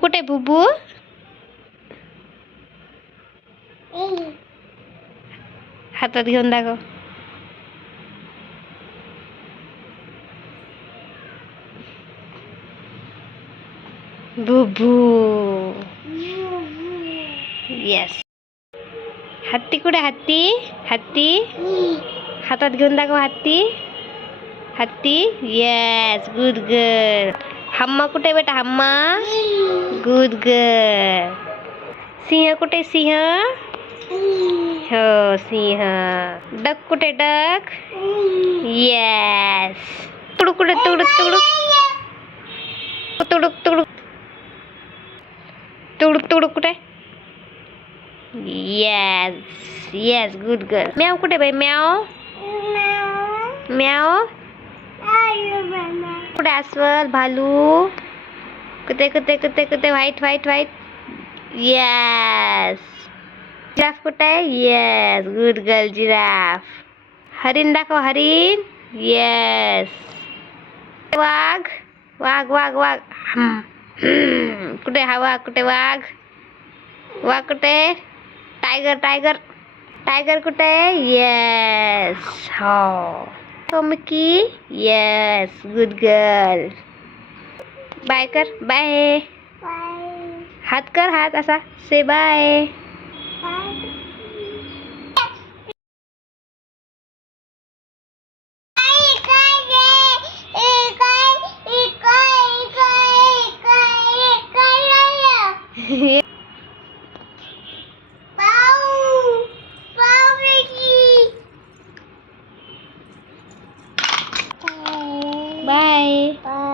कुठे बुबू? हातात घेऊन दाखव. बुबू. येस. हत्ती कुठे? हत्ती हत्ती हातात घेऊन दाखव. हत्ती हत्ती. Yes, good girl. हम्मा कुठे बेटा? हम्मा. Good girl. सिंह कुठे? सिंह. हो, सिंह. डक कुठे? डक. येस. तुडुक कुठे? तुडुक तुडुक तुडुक तुडुक तुडुक तुडुक कुठे? Yes yes, good girl. म्याव कुठे बाई? म्याव म्याव कुठे? अस्वल, भालू कुठे? कुठे? कुठे? कुठे? White white white. Yes. Giraffe कुठे आहे? Yes, good girl, giraffe. हरिण दाखव. हरिण. येस. वाघ वाघ वाघ वाघ. कुठे? हा वाघ कुठे? वाघ वाघ कुठे? टायगर टायगर टायगर कुठे? येस. हो, Mickey. Yes, good girl. Bye कर. बाय. हात कर. हात असा. Say bye. बाय.